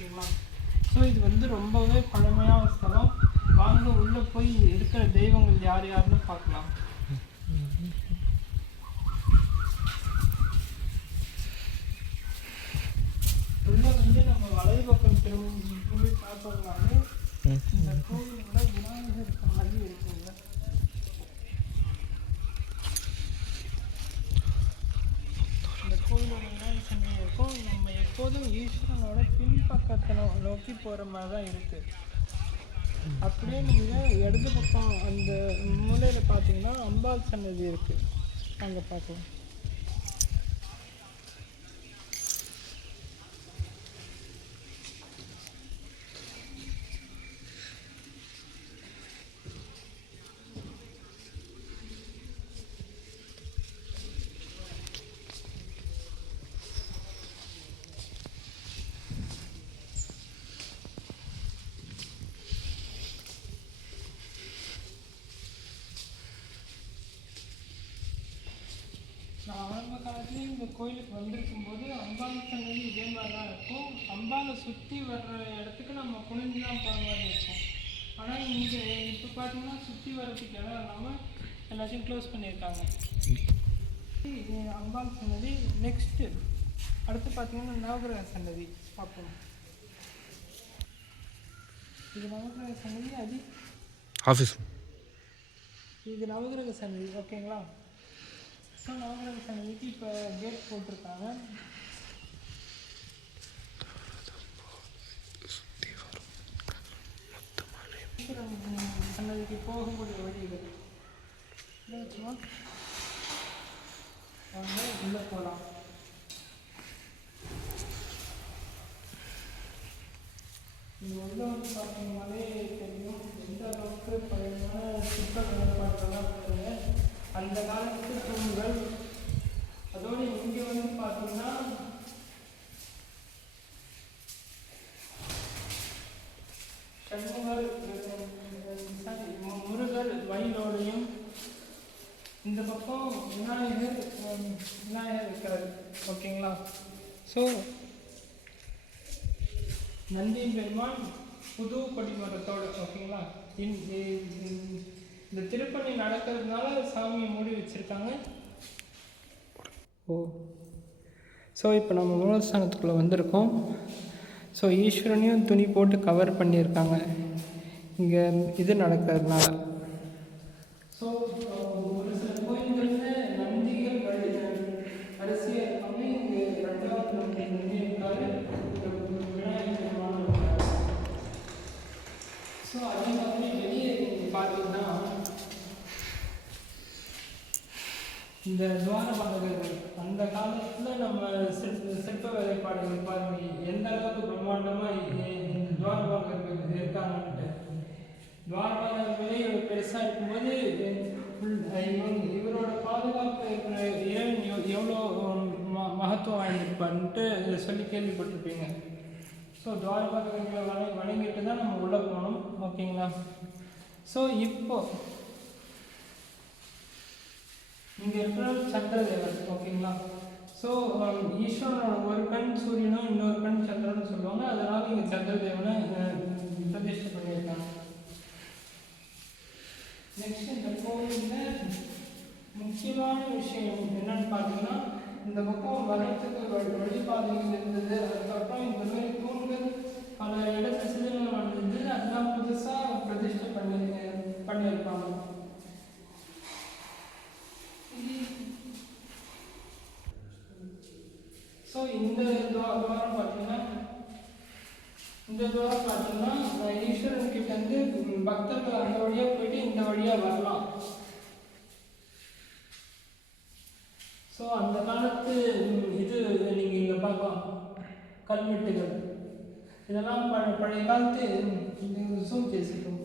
ஓகேங்களா. ஸோ இது ரொம்பவே பழமையான ஸ்தலம். வாங்க உள்ளே போய் இருக்கிற தெய்வங்கள் யார் யாருன்னு பார்க்கலாம். உள்ளே நம்ம வலது பக்கம் திரும்பி பார்த்தோம்னாலே இந்த கோவிலோட விநாயகர் இருக்க மாதிரி இருக்குங்க. இந்த கோவிலோட விநாயகர் சன்னதி இருக்கும். நம்ம எப்போதும் ஈஸ்வரனோட பின்பக்கத்தில் நோக்கி போகிற மாதிரி தான் இருக்குது. அப்படியே நீங்கள் இடது பக்கம் அந்த மூலையில் பார்த்தீங்கன்னா அம்பாள் சன்னதி இருக்குது. அங்கே பார்க்கலாம். நான் ஆரம்ப காலத்துலேயே இந்த கோயிலுக்கு வந்திருக்கும்போது அம்பாள் சன்னதி இதே மாதிரி தான் இருக்கும். அம்பாவை சுற்றி வர்ற இடத்துக்கு நம்ம குனிஞ்சு தான் போகிற மாதிரி இருக்கும். ஆனால் இங்கே இப்போ பார்த்தீங்கன்னா சுற்றி வர்றதுக்கு இடம் இல்லாமல் எல்லாத்தையும் க்ளோஸ் பண்ணியிருக்காங்க. அம்பாள் சன்னதி. நெக்ஸ்ட்டு அடுத்து பார்த்தீங்கன்னா நவகிரக சன்னதி பார்ப்போம். இது நவகிரக சன்னதி. ஆஃபீஸ் இது நவகிரக சன்னதி. ஓகேங்களா. ஸோ நவகிரக சன்னதிக்கு இப்போ கேட் போட்டிருக்காங்க. சன்னதிக்கு போகக்கூடிய வழிகள் உள்ளே போகலாம். நீங்கள் உள்ளே பார்த்தீங்கன்னாலே தெரியும் எந்த அளவுக்கு பழைய சிற்ப வேலைப்பாடுகள்லாம் பாருங்க. அந்த காலத்து தூண்கள். அதோடு இங்கே பார்த்தீங்கன்னா சண்முகர் முருகர் மயிலோடையும் இந்த பக்கம் விநாயகர் இருக்காரு. ஓகேங்களா. ஸோ நந்தி பெருமான் புது கொடிமரத்தோடு. ஓகேங்களா. இந்த திருப்பணி நடக்கிறதுனால சாமியை மூடி வச்சுருக்காங்க. ஸோ இப்போ நம்ம மூலஸ்தானத்துக்குள்ளே வந்திருக்கோம். ஸோ ஈஸ்வரனையும் துணி போட்டு கவர் பண்ணியிருக்காங்க இங்கே இது நடக்கிறதுனால. ஸோ ஒரு சில கோயில்களில் நந்திகள் வரிசையாக இருக்காங்க. இங்கே 2வது நந்தி இருக்காரு, விநாயகர். ஸோ அதே மாதிரி வெளியே பார்த்தீங்கன்னா இந்த துவாரபாலகர்கள் அந்த காலத்தில் நம்ம சிற்ப வேலைப்பாடுகள் பாருங்கள் எந்த அளவுக்கு பிரம்மாண்டமாக இந்த துவாரபாலகர்கள் இருக்காங்கன்ட்டு. துவாரபாலகர்களே பெருசாக இருக்கும்போது இவரோட பாதுகாப்பு இறைவன் எவ்வளோ மகத்துவம் வாங்கியிருப்பாருன்ட்டு சொல்லி கேள்விப்பட்டிருப்பீங்க. ஸோ துவாரபாலகர்களை வணங்கிட்டு தான் நம்ம உள்ளே போகணும். ஓகேங்களா. ஸோ இப்போ இங்கே இருக்கிற சந்திரதேவர். ஓகேங்களா. ஸோ ஈஸ்வரனோட ஒரு கண் சூரியனும் இன்னொரு கண் சந்திரன்னு சொல்லுவாங்க. அதனால் இங்கே சந்திரதேவனை பிரதிஷ்டை பண்ணியிருக்காங்க. நெக்ஸ்ட் இந்த கோவிலில் முக்கியமான விஷயம் என்னன்னு பார்த்தீங்கன்னா இந்த பக்கம் வர்றதுக்கு வழிபாதைகள் இருந்தது. அதுக்கப்புறம் இந்த மாதிரி தூண்கள் பல இடத்துல சிதிலங்கள் நடந்தது. அதெல்லாம் புதுசாக பிரதிஷ்டை பண்ணியிருப்பாங்க. ஸோ இந்த துவாரம் பார்த்தீங்கன்னா ஈஸ்வரன் கிட்ட இருந்து பக்தர்கள் அந்த வழியாக போயிட்டு இந்த வழியாக வரலாம். ஸோ அந்த காலத்து இது நீங்கள் இங்கே பார்க்கலாம். கல்வெட்டுகள் இதெல்லாம் பழைய காலத்து சூம் பேசிட்டோம்.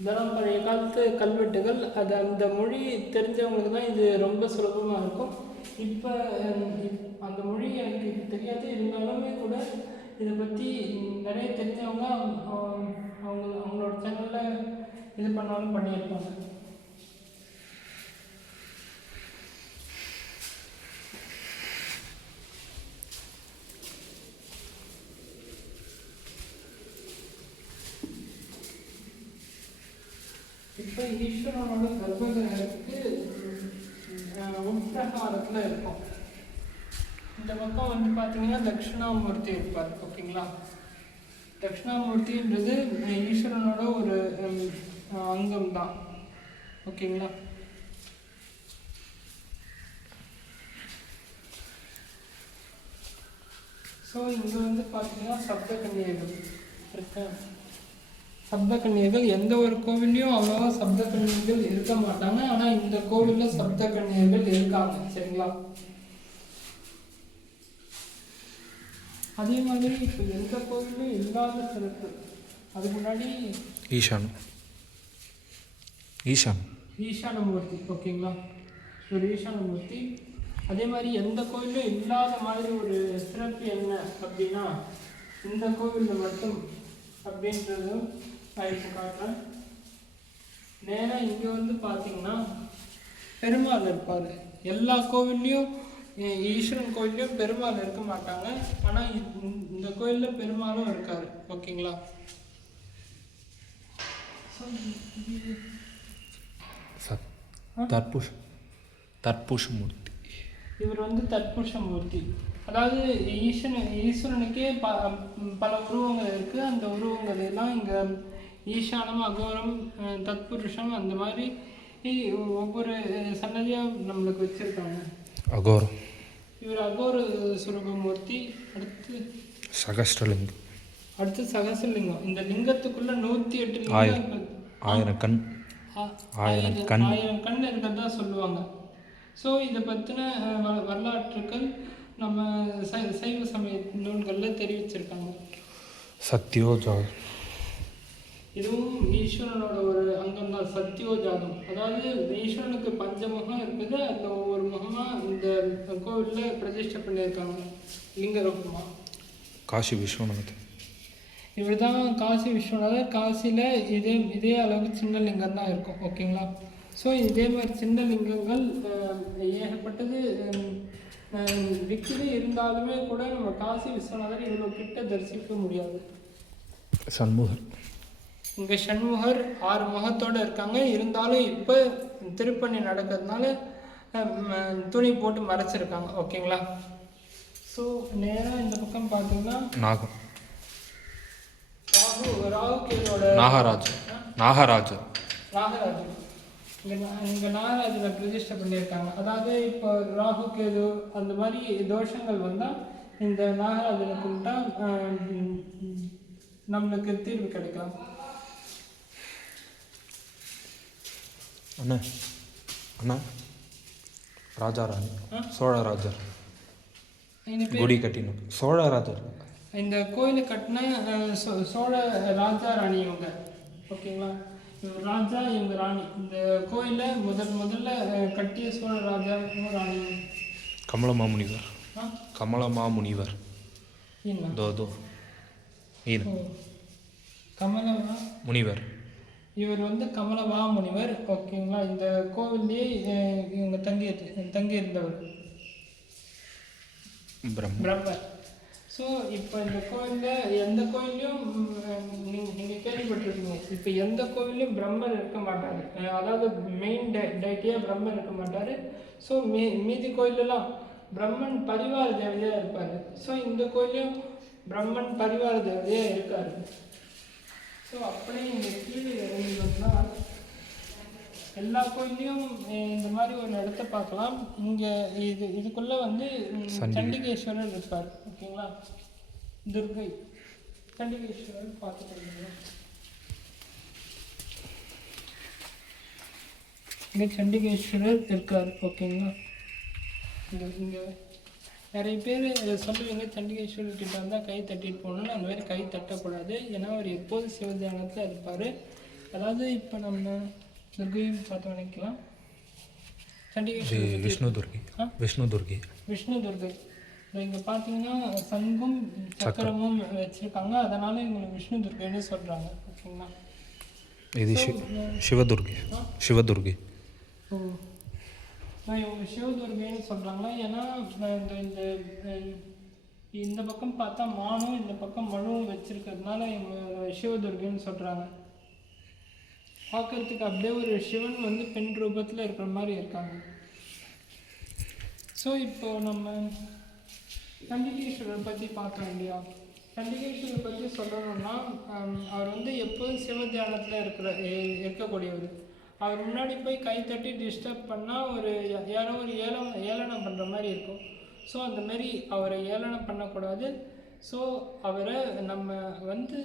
இதெல்லாம் பழைய காலத்து கல்வெட்டுகள். அது அந்த மொழி தெரிஞ்சவங்களுக்கு தான் இது ரொம்ப சுலபமாக இருக்கும். இப்போ அந்த மொழி எனக்கு தெரியாது. இருந்தாலுமே கூட இதை பற்றி நிறைய தெரிஞ்சவங்க அவங்களோட சேனலில் இது பண்ணாலும் பண்ணியிருப்பாங்க. ஈஸ்வரனோட கர்ப்பகிரகத்துக்கு உட்பிரகாரத்தில் இருக்கும். இந்த பக்கம் வந்து பார்த்தீங்கன்னா தட்சிணாமூர்த்தி இருப்பார். ஓகேங்களா, தட்சிணாமூர்த்தின்றது ஈஸ்வரனோட ஒரு அங்கம் தான். ஓகேங்களா, ஸோ இங்கே வந்து பார்த்தீங்கன்னா சப்தகன்னியர்கள் இருக்கு. சப்தகன்னியர்கள் எந்த ஒரு கோவில்லையும் அவ்வளோவா சப்தகன்னியர்கள் இருக்க மாட்டாங்க. ஆனால் இந்த கோவிலில் சப்தகன்னியர்கள் இருக்காங்க. சரிங்களா, அதே மாதிரி இப்போ எந்த கோவிலும் இல்லாத சிறப்பு. அதுக்கு முன்னாடி ஈசானமூர்த்தி. ஓகேங்களா, ஒரு ஈசானமூர்த்தி. அதே மாதிரி எந்த கோவிலும் இல்லாத மாதிரி ஒரு சிறப்பு என்ன அப்படின்னா இந்த கோவிலில் மட்டும் அப்படின்றதும் நான் இப்போ காட்டுறேன். நேராக இங்கே வந்து பார்த்தீங்கன்னா பெருமாள் இருப்பார். எல்லா கோவில்லையும் ஈஸ்வரன் கோயிலையும் பெருமாள் இருக்க மாட்டாங்க. ஆனால் இந்த கோயிலில் பெருமாளும் இருக்கார். ஓகேங்களா, தற்புஷமூர்த்தி. இவர் வந்து தற்புஷமூர்த்தி. அதாவது ஈஸ்வரனுக்கே பல உருவங்கள் இருக்குது. அந்த உருவங்கள் எல்லாம் இங்கே ஈசானம், அகோரம், தத்புருஷம் அந்த மாதிரி ஒவ்வொரு சன்னதியாக நம்மளுக்கு வச்சுருக்காங்க. அகோரம் இவர் அகோர சுரூபமூர்த்தி. அடுத்து சகஸ்ரலிங்கம். இந்த லிங்கத்துக்குள்ள 108 லிங்கங்கள், 1000 கண் இருக்கிறதா சொல்லுவாங்க. ஸோ இதை பற்றின வரலாற்றுக்கள் நம்ம சைவ சமய நூல்களில் தெரிவிச்சிருக்காங்க. சத்யோஜாதம் இதுவும் ஈஸ்வரனோட ஒரு அங்கம் தான். சத்யோஜாதம் அதாவது ஈஸ்வரனுக்கு பஞ்சமுகம் இருக்குது. அந்த ஒவ்வொரு முகமாக இந்த கோவிலில் பிரதிஷ்டை பண்ணியிருக்காங்க லிங்க ரூபமாக. காசி விஸ்வநாதர் இவர் தான் காசி விஸ்வநாதர். காசியில் இதே அளவுக்கு சின்ன லிங்கம் தான் இருக்கும். ஓகேங்களா, ஸோ இதே மாதிரி சின்ன லிங்கங்கள் ஏகப்பட்டது விக்கிது. இருந்தாலுமே கூட நம்ம காசி விஸ்வநாதர் இவ்வளோ கிட்ட தரிசிக்க முடியாது. சண்முகர் இங்கே சண்முகர் 6 முகத்தோடு இருக்காங்க. இருந்தாலும் இப்போ திருப்பணி நடக்கிறதுனால துணி போட்டு மறைச்சிருக்காங்க. ஓகேங்களா, ஸோ நேராக இந்த பக்கம் பார்த்தீங்கன்னா ராகுகேதோட நாகராஜ் இங்கே நாகராஜனை பிரதிஷ்டை பண்ணியிருக்காங்க. அதாவது இப்போ ராகு கேது அந்த மாதிரி தோஷங்கள் வந்தால் இந்த நாகராஜனை கும்பிட்டா நம்மளுக்கு தீர்வு கிடைக்கலாம். அண்ணா ராஜாராணி சோழராஜர் குடி கட்டினோம். சோழராஜர் இந்த கோயிலை கட்டின சோழ ராஜா ராணி இவங்க. ஓகேங்களா, இவங்க ராஜா, இவங்க ராணி. இந்த கோயிலை முதல்ல கட்டிய சோழ ராஜா ராணி கமலமாமுனிவர். முனிவர். இவர் வந்து கமலவா முனிவர். ஓகேங்களா, இந்த கோவில்லையே இவங்க தங்கி இருந்தவர் பிரம்மர். ஸோ இப்போ இந்த கோயிலில் எந்த கோயிலையும் நீங்கள் கேள்விப்பட்டிருக்கீங்க. இப்போ எந்த கோவிலையும் பிரம்மர் இருக்க மாட்டார். அதாவது மெயின் டைட்டியாக பிரம்மர் இருக்க மாட்டார். ஸோ மீதி கோயிலெல்லாம் பிரம்மன் பரிவார தேவதையாக இருப்பார். ஸோ இந்த கோயிலையும் பிரம்மன் பரிவார தேவதையாக இருக்கார். ஸோ அப்படியே இங்கே கீழே இறங்கினோம்னா எல்லா கோயிலையும் இந்த மாதிரி ஒரு இடத்த பார்க்கலாம். இங்கே இதுக்குள்ளே வந்து சண்டிகேஸ்வரர் இருப்பார். ஓகேங்களா, துர்கை சண்டிகேஸ்வரர் பார்த்துக்கோங்க. இங்கே சண்டிகேஸ்வரர் இருக்கார். ஓகேங்களா, இங்கே நிறைய பேர் சொல்லுவீங்க சண்டிகேஸ்வரர் கிட்ட வந்தால் கை தட்டிட்டு போகணுன்னு. அந்த மாதிரி கை தட்டக்கூடாது. ஏன்னா அவர் எப்போதும் சிவத்தியானத்தில் இருப்பார். அதாவது இப்போ நம்ம துர்கையும் பார்த்து நினைக்கலாம். சண்டிகேஸ்வரர் விஷ்ணு துர்கை இங்கே பார்த்தீங்கன்னா சங்கும் சக்கரமும் வச்சுருக்காங்க. அதனால் இவங்களுக்கு விஷ்ணு துர்கைன்னு சொல்கிறாங்க. ஓகேங்களா, இது சிவதுர்கை. ஓ, நான் இவங்க சிவதுர்கைன்னு சொல்கிறாங்களா? ஏன்னா இந்த பக்கம் பார்த்தா மானும் இந்த பக்கம் மழுவும் வச்சுருக்கிறதுனால இவங்க சிவதுர்கைன்னு சொல்கிறாங்க. பார்க்குறதுக்கு அப்படியே ஒரு சிவன் வந்து பெண் ரூபத்தில் இருக்கிற மாதிரி இருக்காங்க. ஸோ இப்போ நம்ம சண்டிகேஸ்வரர் பற்றி பார்க்க இல்லையா? சண்டிகேஸ்வரர் பற்றி சொல்லணும்னா அவர் வந்து எப்போதும் சிவ தியானத்தில் இருக்கக்கூடியவர். அவர் முன்னாடி போய் கை தட்டி டிஸ்டர்ப் பண்ணால் யாரோ ஒரு ஏளனம் பண்ணுற மாதிரி இருக்கும். ஸோ அந்தமாரி அவரை ஏளனம் பண்ணக்கூடாது. ஸோ அவரை நம்ம வந்து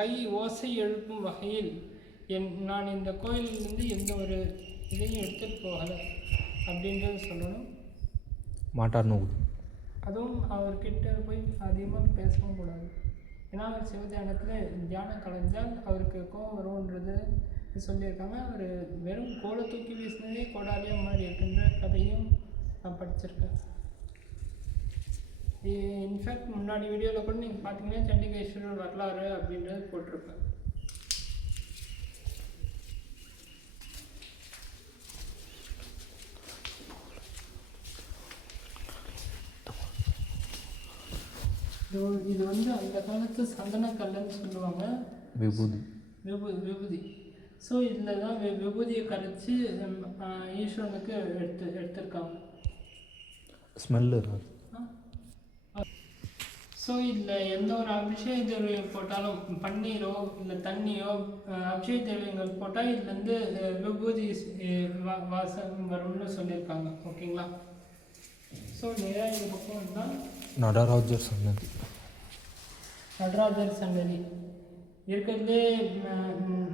கை ஓசை எழுப்பும் வகையில் நான் இந்த கோயிலிருந்து எந்த ஒரு இதையும் எடுத்துகிட்டு போகலை அப்படின்றது சொல்லணும். மாட்டார் அதுவும் அவர்கிட்ட போய் அதிகமாக பேசவும் கூடாது. ஏன்னா அவர் சிவத்தியானத்தில் தியானம் கலைஞ்சால் அவருக்கு கோபம் வரும்ன்றது சொல்லியிருக்காங்க. அவர் வெறும் கோலை தூக்கி வீசினதே கோடாலியாக மாதிரி இருக்குன்ற கதையும் நான் படிச்சிருக்கேன். இன்ஃபேக்ட் முன்னாடி வீடியோவில் கூட நீங்கள் பார்த்தீங்கன்னா சண்டிகேஸ்வரர் வரலாறு அப்படின்றது போட்டிருப்பேன். இது வந்து அந்த காலத்து சந்தனக்கல்லுன்னு சொல்லுவாங்க. விபூதி. ஸோ இதில் தான் விபூதியை கரைச்சி ஈஸ்வரனுக்கு எடுத்திருக்காங்க. ஸ்மெல்லு. ஸோ இதில் எந்த ஒரு அபிஷேக திரவியம் போட்டாலும் பன்னீரோ இல்லை தண்ணியோ அபிஷேக திரவியங்கள் போட்டால் இதுலேருந்து விபூதி வாசம் வரும்னு சொல்லியிருக்காங்க. ஓகேங்களா? ஸோ நேராக இந்த பக்கம் தான் நடராஜர் சன்னதி இருக்கிறதுலே.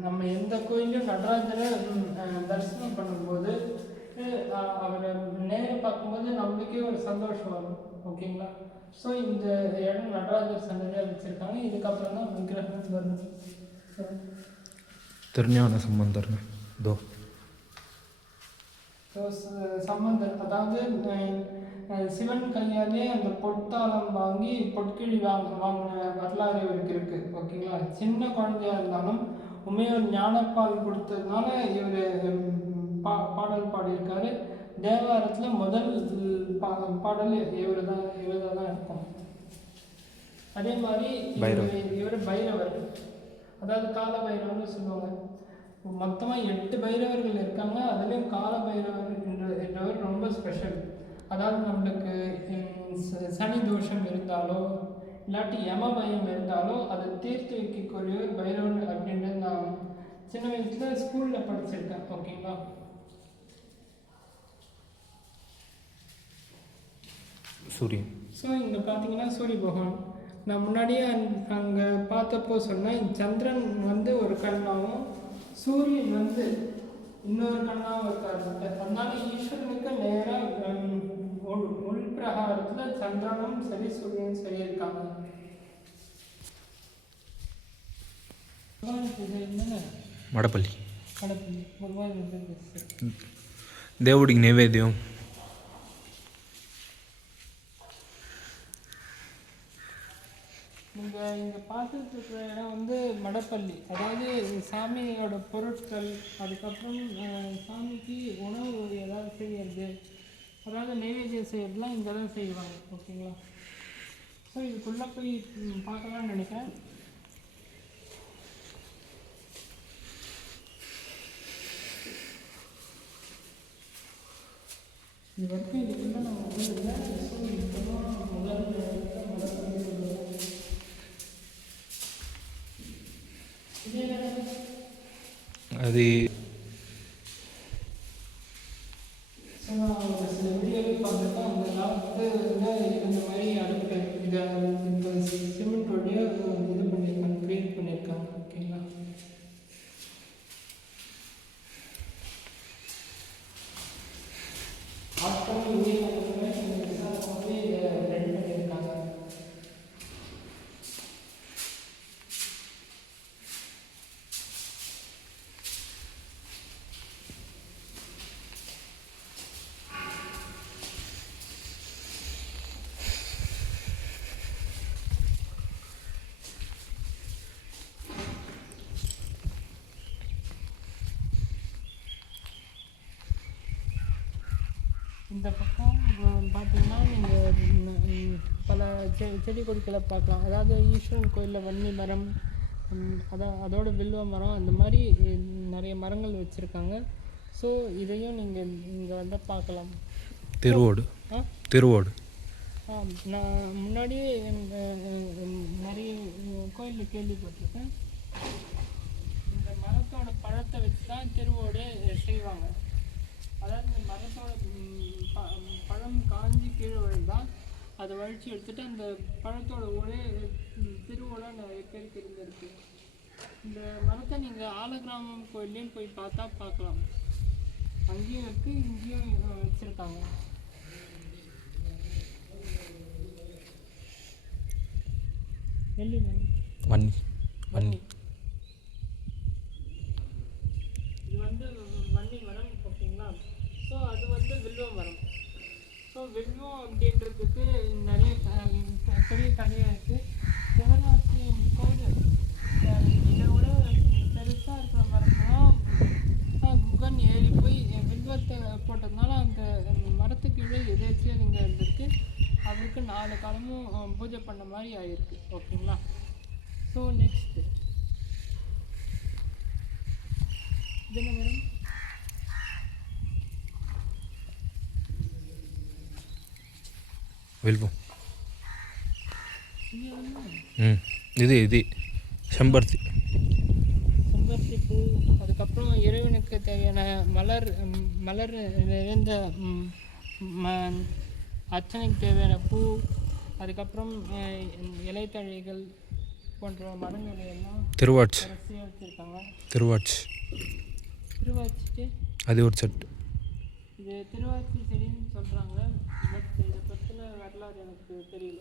நம்ம எந்த கோயிலும் நடராஜரை தரிசனம் பண்ணும்போது அவரை நேரில் பார்க்கும்போது நம்மளுக்கே ஒரு சந்தோஷம் வரும். ஓகேங்களா? ஸோ இந்த இடம் நடராஜர் சன்னதியாக வச்சுருக்காங்க. இதுக்கப்புறம் தான் விக்கிரகம் வரும். திருஞான சம்பந்தர் சம்பந்தர், அதாவது சிவன் கையாலே அந்த பொட்டாளம் வாங்கி பொற்கிழி வாங்கின வரலாறு இவருக்கு இருக்குது. ஓகேங்களா? சின்ன குழந்தையாக இருந்தாலும் உண்மையோர் ஞானப்பால் கொடுத்ததுனால இவர் பாடல் பாடியிருக்காரு. தேவாரத்தில் முதல் பாடல் இவர் தான் இருக்கும். அதே மாதிரி இவர் பைரவர், அதாவது கால பைரவர்னு சொல்லுவாங்க. மொத்தமாக 8 பைரவர்கள் இருக்காங்க. அதுலேயும் கால பைரவர் என்றவர் ரொம்ப ஸ்பெஷல். அதாவது நம்மளுக்கு சனி தோஷம் இருந்தாலோ இல்லாட்டி யம பயம் இருந்தாலோ அதை தீர்த்து வைக்கக்கூடியவர் பைரவர் அப்படின்றது நான் சின்ன வயசில் ஸ்கூலில் படிச்சிருக்கேன். ஓகேங்களா? சூரியன். ஸோ இங்கே பார்த்தீங்கன்னா சூரிய பகவான். நான் முன்னாடியே அங்கே பார்த்தப்போ சொன்னேன், சந்திரன் வந்து ஒரு கண்ணாகவும் சூரியன் வந்து இன்னொரு கண்ணாகவும் இருக்காரு. அதனால ஈஸ்வரனுக்கு நேராக உள்பிரகாரத்தில் சந்திரனும் சரி சூரியனும் சரி இருக்காங்க. మడపల్లి భగవాన్ దేవుడికి నైవేద్యం. நீங்கள் இங்கே பார்த்துட்டு இருக்கிற இடம் வந்து மடப்பள்ளி. அதாவது சாமியோட பொருட்கள், அதுக்கப்புறம் சாமிக்கு உணவு ஏதாவது செய்யறது, அதாவது நைவேத்தியம் செய்யறதுலாம் இங்கே தான் செய்வாங்க. ஓகேங்களா? ஸோ இதுக்குள்ளே போய் பார்க்கலான்னு நினைக்கிறேன். இது வரைக்கும் இதுக்குள்ளே நம்ம முதல்ல அது சில வீடியோவில் பார்த்துட்டு அந்த காலத்து இந்த மாதிரி அடுப்பு இதை இப்போ சிமெண்டோடைய இது பண்ணியிருக்காங்க, க்ரியேட் பண்ணியிருக்காங்க. ஓகேங்களா? ஆட்கள் இதை ரெடி பண்ணியிருக்காங்க. இந்த பக்கம் பார்த்தீங்கன்னா நீங்கள் பல செடி கொடிகளை பார்க்கலாம். அதாவது ஈஸ்வரன் கோயிலில் வன்னி மரம், அதோட வில்வ மரம் அந்த மாதிரி நிறைய மரங்கள் வச்சுருக்காங்க. ஸோ இதையும் நீங்கள் இங்கே வந்து பார்க்கலாம். திருவோடு. திருவோடு. நான் முன்னாடியே நிறைய கோயிலில் கேள்விப்பட்டிருக்கேன். இந்த மரத்தோட பழத்தை வச்சு தான் திருவோடு செய்வாங்க. அதாவது இந்த மரத்தோட பழம் காஞ்சி கீழே விழுந்தால் அதை வழித்து எடுத்துகிட்டு அந்த பழத்தோட ஒரே திருவோட நிறைய பேருக்கு இருந்திருக்கு. இந்த மரத்தை நீங்கள் ஆலகிராமம் கோயிலையும் போய் பார்த்தா பார்க்கலாம். அங்கேயும் இருக்குது, இங்கேயும் வச்சுருக்காங்க. வன்னி. வன்னி இது வந்து வன்னி மரம். ஓகேங்களா? ஸோ அது வந்து வில்வ மரம். ஸோ வில்வம் அப்படின்றதுக்கு நிறைய பெரிய கதையாக இருக்குது. சிவராத்திரி கோவில் இதை விட பெருசாக இருக்கிற மரம்லாம் குகன் ஏறி போய் வில்வத்தை போட்டதுனால அந்த மரத்துக்கு கீழே எதாச்சும் இங்கே இருந்திருக்கு. அவருக்கு 4 காலமும் பூஜை பண்ண மாதிரி ஆகிருக்கு. ஓகேங்களா? ஸோ நெக்ஸ்ட்டு இது என்ன மேடம்? வில்வம். இது செம்பருத்தி. செம்பருத்தி பூ. அதுக்கப்புறம் இறைவனுக்கு தேவையான மலர் நிறைந்த அர்ச்சனைக்கு தேவையான பூ. அதுக்கப்புறம் இலைத்தழைகள் போன்ற மரங்களை எல்லாம் திருவாட்சி வச்சுருக்காங்க. திருவாச்சிட்டு அது ஒரு செட்டு. இது திருவாச்சி செடின்னு சொல்கிறாங்க. பட் இதை பற்றின வரலாறு எனக்கு தெரியல.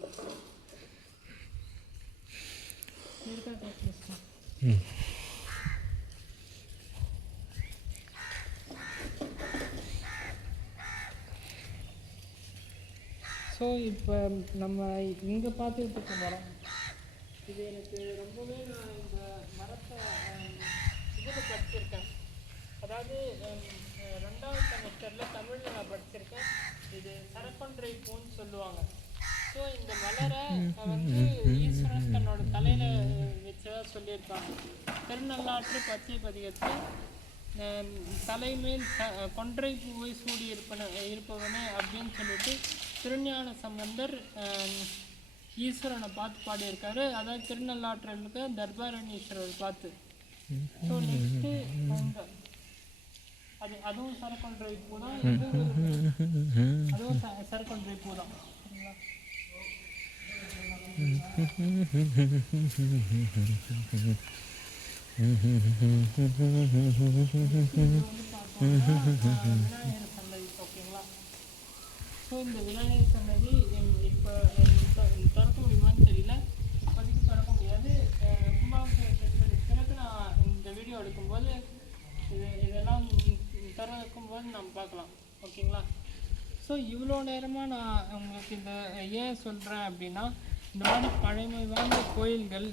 ஸோ இப்போ நம்ம இங்கே பார்த்துக்கிட்டு இருக்க மரம் இது எனக்கு ரொம்பவே நான் இந்த மரத்தை இதில் படிச்சிருக்கேன். அதாவது 2வது செமஸ்டரில் தமிழில் நான் படிச்சிருக்கேன். இது சரக்கொன்றை பூன்னு சொல்லுவாங்க. ஸோ இந்த மலரை வந்து ஈஸ்வரன் தன்னோட தலையில் வச்சதாக சொல்லியிருக்காங்க. திருநள்ளாற்று பச்சை பதிகத்தில் தலைமேல் கொன்றை பூவை சூடி இருப்பவனே அப்படின்னு சொல்லிட்டு திருஞான சம்பந்தர் ஈஸ்வரனை பார்த்து பாடியிருக்காரு. அதாவது திருநள்ளாற்றில் இருக்க தர்பாரணீஸ்வரர் பார்த்து. ஸோ நெக்ஸ்ட்டு அதுவும் சரக்கொன்றை பூ தான். அதுவும் சரக்கொன்றை பூ தான். விநாயகர் சன்னதி. ஓகேங்களா? ஸோ இந்த விநாயகர் சன்னதி இப்போ திறக்க முடியுமான்னு தெரியல. இப்போதைக்கு திறக்க முடியாது. கும்பாபிஷேகத்துக்கு பிறகு நான் இந்த வீடியோ எடுக்கும்போது இதெல்லாம் திறக்கும்போது நம்ம பார்க்கலாம். ஓகேங்களா? ஸோ இவ்வளோ நேரமாக நான் உங்களுக்கு இந்த ஏன் சொல்கிறேன் அப்படின்னா, இந்த மாதிரி பழமை வாய்ந்த கோயில்கள்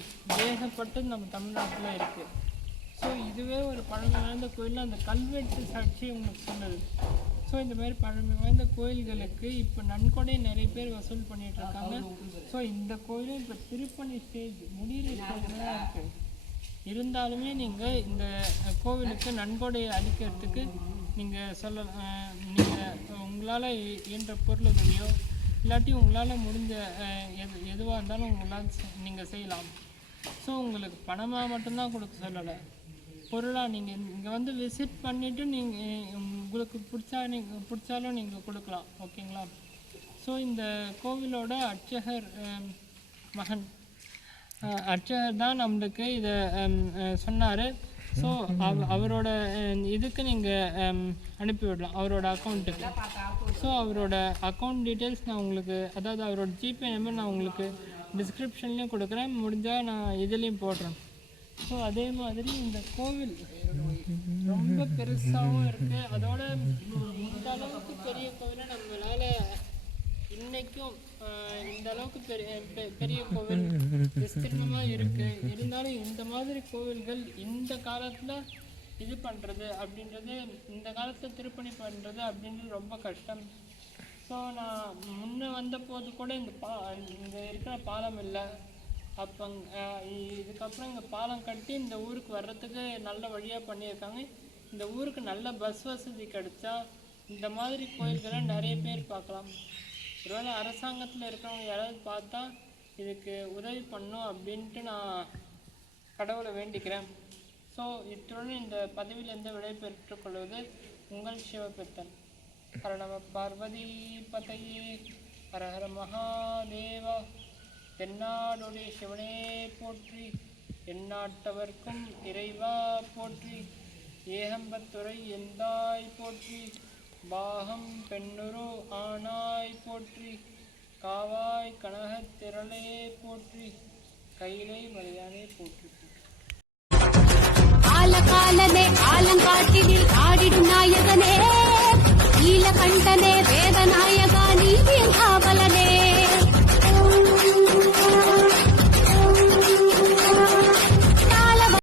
ஏகப்பட்டு நம்ம தமிழ்நாட்டில் இருக்குது. ஸோ இதுவே ஒரு பழமை வாய்ந்த கோயிலில் அந்த கல்வெட்டு சாட்சி உங்களுக்கு சொன்னது. ஸோ இந்த மாதிரி பழமை வாய்ந்த கோயில்களுக்கு இப்போ நன்கொடை நிறைய பேர் வசூல் பண்ணிகிட்ருக்காங்க. ஸோ இந்த கோயிலும் இப்போ திருப்பணி ஸ்டேஜ் முடிகிற ஸ்டேஜில் தான் இருக்குது. இருந்தாலுமே நீங்கள் இந்த கோவிலுக்கு நன்கொடை அளிக்கிறதுக்கு நீங்கள் நீங்கள் உங்களால் இயன்ற பொருளுதவியோ இல்லாட்டி உங்களால் முடிஞ்ச எதுவாக இருந்தாலும் உங்களால் நீங்கள் செய்யலாம். ஸோ உங்களுக்கு பணமாக மட்டும்தான் கொடுக்க சொல்லலை, பொருளாக நீங்கள் இங்கே வந்து விசிட் பண்ணிவிட்டு நீங்கள் உங்களுக்கு பிடிச்சாலும் நீங்கள் கொடுக்கலாம். ஓகேங்களா? ஸோ இந்த கோவிலோட அர்ச்சகர் மகன் அர்ச்சகர் தான் நம்மளுக்கு இதை சொன்னார். ஸோ அவரோட இதுக்கு நீங்கள் அனுப்பிவிடலாம், அவரோட அக்கௌண்ட்டுக்கு. ஸோ அவரோட அக்கௌண்ட் டீட்டெயில்ஸ் நான் உங்களுக்கு, அதாவது அவரோட ஜிபே நம்பர் நான் உங்களுக்கு டிஸ்கிரிப்ஷன்லேயும் கொடுக்குறேன், முடிஞ்சால் நான் இதுலேயும் போடுறேன். ஸோ அதே மாதிரி இந்த கோவில் ரொம்ப பெருசாகவும் இருக்குது. அதோட இந்த அளவுக்கு பெரிய கோவிலை நம்மளால் இன்றைக்கும் இந்த அளவுக்கு பெரிய கோவில் விஸ்தீர்ணமாக இருக்குது. இருந்தாலும் இந்த மாதிரி கோவில்கள் இந்த காலத்தில் இது பண்ணுறது அப்படின்றது, இந்த காலத்தில் திருப்பணி பண்ணுறது அப்படின்றது ரொம்ப கஷ்டம். ஸோ நான் முன்னே வந்த போது கூட இந்த இருக்கிற பாலம் இல்லை. அப்போ இதுக்கப்புறம் இங்கே பாலம் கட்டி இந்த ஊருக்கு வர்றதுக்கு நல்ல வழியாக பண்ணியிருக்காங்க. இந்த ஊருக்கு நல்ல பஸ் வசதி கிடைச்சா இந்த மாதிரி கோயில்களை நிறைய பேர் பார்க்கலாம். ஒருவேளை அரசாங்கத்தில் இருக்கிறவங்க யாராவது பார்த்தா இதுக்கு உதவி பண்ணும் அப்படின்ட்டு நான் கடவுளை வேண்டிக்கிறேன். ஸோ இத்துடன் இந்த பதவியிலேருந்து விடை பெற்றுக் கொள்வது உங்கள் சிவபெத்தன். ஹர நம பார்வதி பதையே, ஹர ஹர மகாதேவா. தென்னாடுடைய சிவனே போற்றி, எந்நாட்டவர்க்கும் இறைவா போற்றி, ஏகம்பத்துறை எந்தாய் போற்றி, பாகம் பெண்ணுரு ஆனாய் போற்றி, காவாய் கனகத் திரளே போற்றி, கைலை மலையானே போற்றி. ஆலகாலனே ஆலங்காட்டினில் ஆடிடும் நாயகனே, நீலகண்டனே